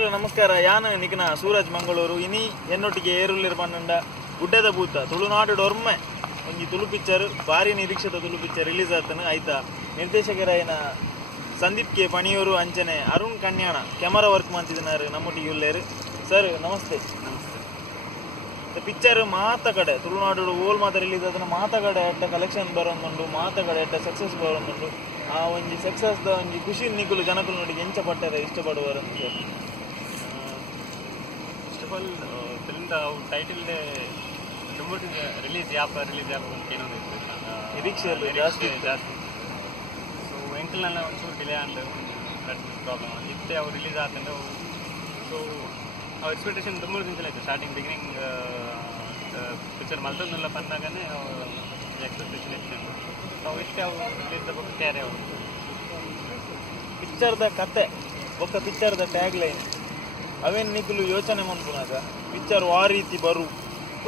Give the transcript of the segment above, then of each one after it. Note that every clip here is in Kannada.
ವೀಕ್ಷಕರಿಗೆ ನಮಸ್ಕಾರ. ಯಾನ ನಿಖನ ಸೂರಜ್ ಮಂಗಳೂರು ಇನಿ ಎನ್ನೊಟ್ಟಿಗೆ ಏರುಲ್ಲಿರ್ ಪನ್ನಂಡ ಗುಡ್ಡದ ಭೂತ ತುಳುನಾಡು ಒರ್ಮೆ ಒಂಜಿ ತುಳು ಪಿಕ್ಚರ್ ಭಾರಿ ನಿರೀಕ್ಷಿತ ತುಳು ಪಿಕ್ಚರ್ ರಿಲೀಸ್ ಆತನು ಆಯ್ತಾ. ನಿರ್ದೇಶಕರಾಯನ ಸಂದೀಪ್ ಕೆ ಪಣಿಯೂರು ಅಂಚನೆ ಅರುಣ್ ಕನ್ಯಾಣ ಕ್ಯಾಮರಾ ವರ್ಕ್ ಮಾಡ್ತಿದ್ದಾರೆ ನಮ್ಮೊಟ್ಟಿಗೆ ಉಳ್ಳೇರು. ಸರ್ ನಮಸ್ತೆ. ಪಿಕ್ಚರ್ ಮಾತ ಕಡೆ ತುಳುನಾಡು ಓಲ್ ಮಾತ ರಿಲೀಸ್ ಆದ ಮಾತ ಕಡೆ ಎಡ್ಡ ಕಲೆಕ್ಷನ್ ಬರೋದುಂಡು, ಮಾತ ಕಡೆ ಎಡ್ಡ ಸಕ್ಸಸ್ ಬರೋದುಂಡು. ಆ ಒಂಜಿ ಸಕ್ಸಸ್ದ ಒಂಜಿ ಖುಷಿ ನಿಕ್ಕಲು ಜನಕುಲು ನೋಡಿಗೆ ಎಂಚ ಪಟ್ಟರೆ ಇಷ್ಟಪಡುವರು ಅಂತ ಸರ್. ಫಸ್ಟ್ ಆಫ್ ಆಲ್ ಫಿಲ್ಮ್ದ ಟೈಟಲ್ದೇ ತುಂಬ ರಿಲೀಸ್ ಯಾಪ ಅಂತ ಏನೊಂದು ನಿರೀಕ್ಷೆ ಜಾಸ್ತಿ. ಸೊ ಎಂಕಲ್ನೆಲ್ಲ ಒಂಚೂರು ಡಿಲೇ ಅಂಡ್ ಪ್ರಾಬ್ಲಮ್ ಇತ್ತೆ ಅವ್ರು ರಿಲೀಸ್ ಆತಂದ್ರೆ. ಸೊ ಅವ್ರ ಎಕ್ಸ್ಪೆಕ್ಟೇಷನ್ ತುಂಬ ದಿನದಲ್ಲ ಇತ್ತು. ಸ್ಟಾರ್ಟಿಂಗ್ ಬಿಗಿನಿಂಗ್ ಪಿಕ್ಚರ್ ಮಲ್ತೊಂದೆಲ್ಲ ಬಂದಾಗನೇ ಎಕ್ಸ್ಪೆಕ್ಟೇಷನ್ ಇತ್ತು. ನಾವು ಇಷ್ಟೇ ಅವು ರಿಲೀಸ್ದ ಬಗ್ಗೆ ಕ್ಯಾರೆ ಅವರು ಪಿಕ್ಚರ್ದ ಕತೆ ಒಕ್ಕ ಪಿಕ್ಚರ್ದ ಟ್ಯಾಗ್ ಲೈನ್ ಅವೇನು ನಿಖಲು ಯೋಚನೆ ಮಾಡ್ಕೊಳಾಗ ಪಿಕ್ಚರ್ ವಾ ರೀತಿ ಬರು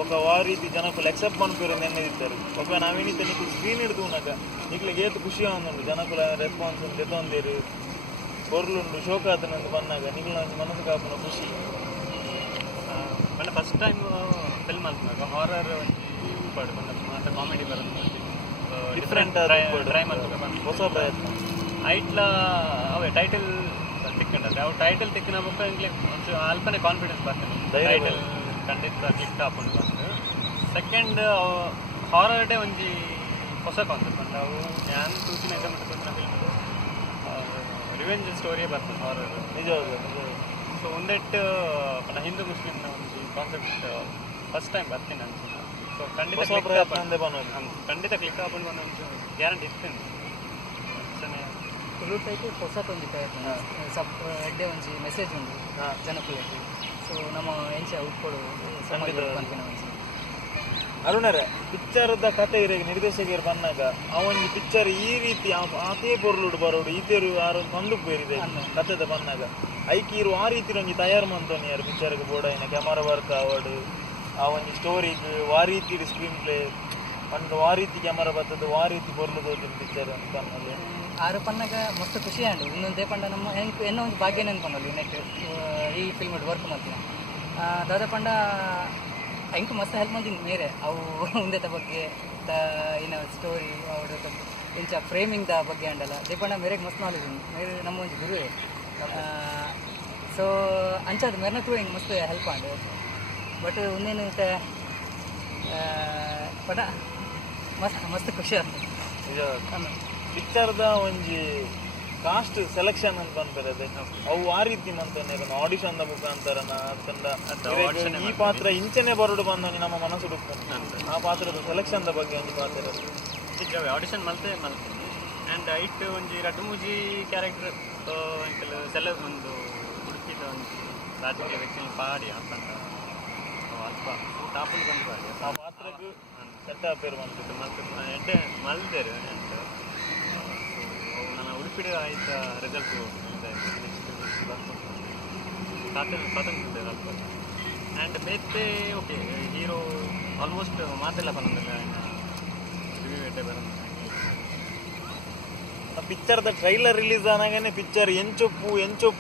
ಒಕ್ಕ ವಾ ರೀತಿ ಜನಕ್ಕೂ ಎಕ್ಸೆಪ್ಟ್ ಮಾಡ್ಕೊರು ನೆನ್ನೆದಿದ್ದಾರೆ. ಒಕ್ಕ ನಾವೇನಿದ್ದ ನಿಖಲು ಸ್ಕ್ರೀನ್ ಹಿಡ್ದುನಾಗ ನಿಖಲಿಗೆ ಏತು ಖುಷಿ ಆಗುಂಡು ಜನಕ್ಕೂ ರೆಸ್ಪಾನ್ಸ್ ಉಂಟು ಎತ್ತೊಂದಿರು ಕೊರ್ಲುಂಡು ಶೋಕಾತನಂದು ಬಂದಾಗ ನಿಖಲ ಒಂದು ಮನಸ್ಸು ಕಾಪುನ ಖುಷಿ. ಮళ్ళీ ಫಸ್ಟ್ ಟೈಮ್ ಫಿಲ್ಮ್ ಅಂತಾಗ ಹಾರರ್ ಉಪ್ಪಾಡು ಮತ್ತೆ ಕಾಮಿಡಿ ಬರೋದು ಡಿಫ್ರೆಂಟ್ ಟ್ರೈ ಮಾಡ್ಬೇಕು ಹೊಸ ಪ್ರಯತ್ನ ಐಟ್ಲ ಅವೇ ಟೈಟಲ್ ತಿಕ್ಕೊಂಡ್ರೆ ಅವು ಟೈಟಲ್ ತಿಕ್ಕಿನ ಬುಕ್ಕ ಇಂಗ್ಲಿ ಒಂಚೂರು ಅಲ್ಪನೇ ಕಾನ್ಫಿಡೆನ್ಸ್ ಬರ್ತದೆ. ಟೈಟಲ್ ಖಂಡಿತ ಕ್ಲಿಕ್ ಹಾಕೊಂಡು ಬಂದು ಸೆಕೆಂಡ್ ಹಾರರ್ ಡೇ ಒಂಜಿ ಹೊಸ ಕಾನ್ಸೆಪ್ಟ್ ಅಂದ್ರೆ ಅವು ನಾನು ತೂಚಿನ ಇದ್ದ ಮತ್ತು ತೂಚಿನ ಫಿಲ್ಮ್ ರಿವೆಂಜ್ ಸ್ಟೋರಿಯೇ ಬರ್ತದೆ ಹಾರರ್ ನಿಜವಾಗ್ಲೂ. ಸೊ ಒಂದೆಟ್ಟು ಹಿಂದೂ ಮುಸ್ಲಿಮ್ನ ಒಂದು ಕಾನ್ಸೆಪ್ಟ್ ಫಸ್ಟ್ ಟೈಮ್ ಬರ್ತೀನಿ ಅನ್ಸುತ್ತೆ. ಸೊ ಖಂಡಿತ ಖಂಡಿತ ಕ್ಲಿಕ್ ಹಾಕೊಂಡು ಬಂದು ಒಂದು ಗ್ಯಾರಂಟಿ ಇರ್ತೇನೆ. ತುಳು ಟೈಪ್ ಹೊಸತೊಂದು ಪ್ರಯತ್ನ ಸಬ್ ಎಡ್ಡೆ ಒಂಜಿ ಮೆಸೇಜ್ ಉಂಟು ಜನಕ್ಕೂಲಕ್ಕೆ. ಸೊ ನಮ್ಮ ಎಂಚ ಉಟ್ಕೊಡು ಸಮಾಜ ಅರುಣರೇ ಪಿಕ್ಚರ್ದ ಕತೆ ಇರೇಗ ನಿರ್ದೇಶಕರು ಬಂದಾಗ ಆ ಒಂದು ಪಿಕ್ಚರ್ ಈ ರೀತಿ ಆತೇ ಪೊರ್ಲುಡು ಬರೋಡು ಈತೇರು ಯಾರು ತಂದುಕ್ ಬೇರಿದೆ ಕತೆದ ಬಂದಾಗ ಐಕೀರು ಆ ರೀತಿ ಒಂಜಿ ತಯಾರು ಮಂತೋನಿ ಯಾರು ಪಿಕ್ಚರ್ಗೆ ಬೋಡಾಯಿನ ಕ್ಯಾಮರಾ ವರ್ಕ್ ಆವಡು ಆ ಒಂದು ಸ್ಟೋರಿಗೆ ವಾ ರೀತಿ ಸ್ಕ್ರೀನ್ ಪ್ಲೇ ಒಂದು ವಾ ರೀತಿ ಕ್ಯಾಮರಾ ಬರ್ತದೆ ವಾ ರೀತಿ ಪೊರ್ಲುದು ಹೋಗ್ತೀನಿ ಪಿಕ್ಚರ್ ಅಂತ ಪನ್ನಲ್ಲಿ ಆರು ಪನ್ನಾಗ ಮಸ್ತ್ ಖುಷಿ ಆಂಡು ಇನ್ನೊಂದೇ ಪಂಡ ನಮ್ಮ ಹೆಂಗೆ ಎನ್ನೋ ಒಂದು ಭಾಗ್ಯ ನೆನ್ಪನ್ನೋಲಿ ನೆಕ್ಸ್ಟ್ ಈ ಫಿಲ್ಮ್ ವರ್ಕ್ ಮಾಡ್ತೀನಿ ದಾದ ಪಂಡ ಹೆಂಗೆ ಮಸ್ತ್ ಹೆಲ್ಪ್ ಮಾಡ್ತೀನಿ ಮೇರೆ ಅವು ಒಂದೇತ ಬಗ್ಗೆ ಇನ್ನು ಸ್ಟೋರಿ ಅವ್ರ ಇಂಚ ಫ್ರೇಮಿಂಗ್ದ ಬಗ್ಗೆ ಅಂಡಲ್ಲ ದೇಪಂಡ ಮೇರೆಗೆ ಮಸ್ತ್ ನಾಲೆಜ್ ಉಂಟು ಮೇರೆ ನಮ್ಮ ಒಂದು ಗುರುವೇ. ಸೊ ಅಂಚದು ಮೇರ್ನ ತೂ ಹಿಂಗೆ ಮಸ್ತ್ ಹೆಲ್ಪ್ ಆಂಡು ಬಟ್ ಒಂದೇನು ಪಟ ಮಸ್ತ್ ಖುಷಿ ಆಗ್ತದೆ. ಪಿಕ್ಚರ್ದ ಒಂಜಿ ಕಾಸ್ಟ್ ಸೆಲೆಕ್ಷನ್ ಅಂತ ಬಂದ್ಬರದೆ ಅವು ಆ ರೀತಿ ಮಂತನೆ ಆಡಿಷನ್ದ ಮುಖಾಂತರ ಈ ಪಾತ್ರ ಇಂಚನೆ ಬರೋಡು ಬಂದವನಿ ನಮ್ಮ ಮನಸ್ಸು ಹುಡುಕ್ತಾನೆ ಆ ಪಾತ್ರದ ಸೆಲೆಕ್ಷನ್ದ ಬಗ್ಗೆ ಒಂದು ಪಾತ್ರ ಆಡಿಷನ್ ಮಲ್ತೆ ಆ್ಯಂಡ್ ಐಟ್ ಒಂಜಿ ರಡ್ಡು ಮೂಜಿ ಕ್ಯಾರೆಕ್ಟರ್ ಸೆಲೆ ಒಂದು ಹುಡುಕಿದ ಒಂದು ರಾಜಕೀಯ ವ್ಯಕ್ತಿನ ಪಾಡಿ ಹಾಕಂಡ ಅಲ್ಪ ಟಾಪಲ್ಲಿ ಬಂದು ಪಾಡಿ ಆ ಪಾತ್ರಕ್ಕೆ ಸೆಟ್ ಪೇರು ಬಂದ್ಬಿಟ್ಟು ಮತ್ತೆ ಎಡ್ಡೆ ಮಲ್ದೇರು ಆ್ಯಂಡ್ ನನ್ನ ಉಡುಪಿಡ ಆಯ್ತಾ ರಿಸಲ್ಟ್ ಪತಂಗಿದ್ದೆ ಅಲ್ಪ ಆ್ಯಂಡ್ ಬೇತೆ ಓಕೆ ಹೀರೋ ಆಲ್ಮೋಸ್ಟ್ ಮಾತೆಲ್ಲ ಬಂದಿಲ್ಲ ರಿವ್ಯೂ ಎಡ್ಡೆ ಬರೋದು. ಪಿಕ್ಚರ್ದ ಟ್ರೈಲರ್ ರಿಲೀಸ್ ಆನಾಗನೇ ಪಿಕ್ಚರ್ ಎಂಚೊಪ್ಪು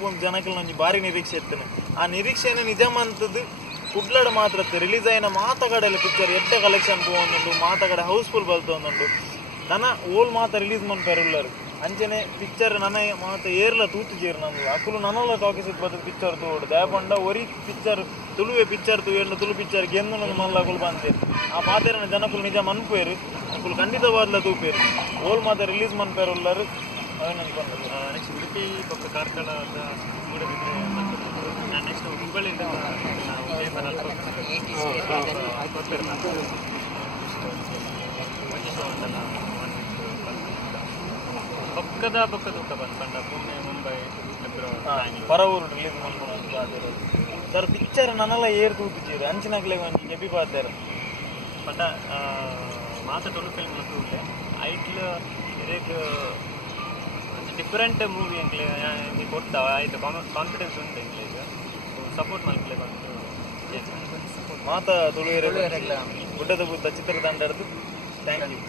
ಅಂತ ಜನಕ್ಕೆ ನಂಗೆ ಭಾರಿ ನಿರೀಕ್ಷೆ ಇರ್ತೇನೆ. ಆ ನಿರೀಕ್ಷೆನ ನಿಜ ಮಂತದ್ದು ಕುಡ್ಲಡ್ ಮಾತ್ರ ರಿಲೀಸ್ ಆಯ್ನ ಮಾತಗಡೆಲ್ಲ ಪಿಕ್ಚರ್ ಎಡ್ಡೆ ಕಲೆಕ್ಷನ್ ಹೋಗುಂಡು ಮಾತಗಡೆ ಹೌಸ್ಫುಲ್ ಬರ್ತೊಂದುಂಡು. ನನ್ನ ಓಲ್ ಮಾತ ರಿಲೀಸ್ ಮಾಡ್ತಾರುಳ್ಳರು ಅಂಚನೆ ಪಿಕ್ಚರ್ ನನ್ನ ಮಾತ ಏರ್ಲ ತೂತಿಗೇರು ನಂದು ಅಕ್ಕಲು ನನ್ನಲ್ಲ ಟಾಕೀಸ್ ಬರ್ತದೆ ಪಿಕ್ಚರ್ ತೋಡು ದಯಪಂಡ ಒರಿ ಪಿಕ್ಚರ್ ತುಳುವೆ ಪಿಕ್ಚರ್ ತೂಯಲ್ಲ ತುಳು ಪಿಕ್ಚರ್ ಗೆಂದು ನಂಗೆ ಮಲ್ಲಗಳು ಬಂತೇರು ಆ ಪಾತೆರನ ಜನಕ್ಕಲು ನಿಜ ಮನ್ಪೇರು ಅಕ್ಕಲು ಖಂಡಿತವಾದ್ಲ ತೂಪೇರು ಓಲ್ ಮಾತ ರಿಲೀಸ್ ಮಾಡ್ತಾರುಳ್ಳರು ಅವೇನಂತ ಬಂದದ್ದು. ನೆಕ್ಸ್ಟ್ ಉಡುಪಿ ಪಕ್ಕ ಕಾರ್ಕಳ ಮೂಡಬಿದ್ರೆ ನೆಕ್ಸ್ಟ್ ಹುಬ್ಬಳ್ಳಿಯಿಂದ ಪಕ್ಕದ ಬಂದ ಪುಣೆ ಮುಂಬೈ ಪರವೂರು ರಿಲೀಸ್ ಮಾಡ್ಕೊಂಡು ಸರ್ ಪಿಕ್ಚರ್ ನನ್ನೆಲ್ಲ ಏರ್ ತೂತಿದ್ದೀರಿ ಅಂಚಿನಾಗ್ಲೇ ಒಂದು ಎಬಿ ಪಾತಾರ ಬಟ್ ಮಾತ ತುಳು ಫಿಲ್ಮ್ ತೂತೆ ಐಟ್ಲ ಇರೇಗ ಡಿಫ್ರೆಂಟ್ ಮೂವಿ ಎಂಕ್ಲೆ ಕೊಡ್ತಾವ ಆಯ್ತು ಕಾನ್ಫಿಡೆನ್ಸ್ ಉಂಟು ಎಂಕ್ಲೆ ಈಗ ಸಪೋರ್ಟ್ ಮಾಡ್ಲಿಕ್ಕೆ ಬಂತು ಮಾತ ತುಳು ಗುಡ್ಡದ ಬುದ್ಧ ಚಿತ್ರತಂಡದ್ದು ಥ್ಯಾಂಕ್ ಯು.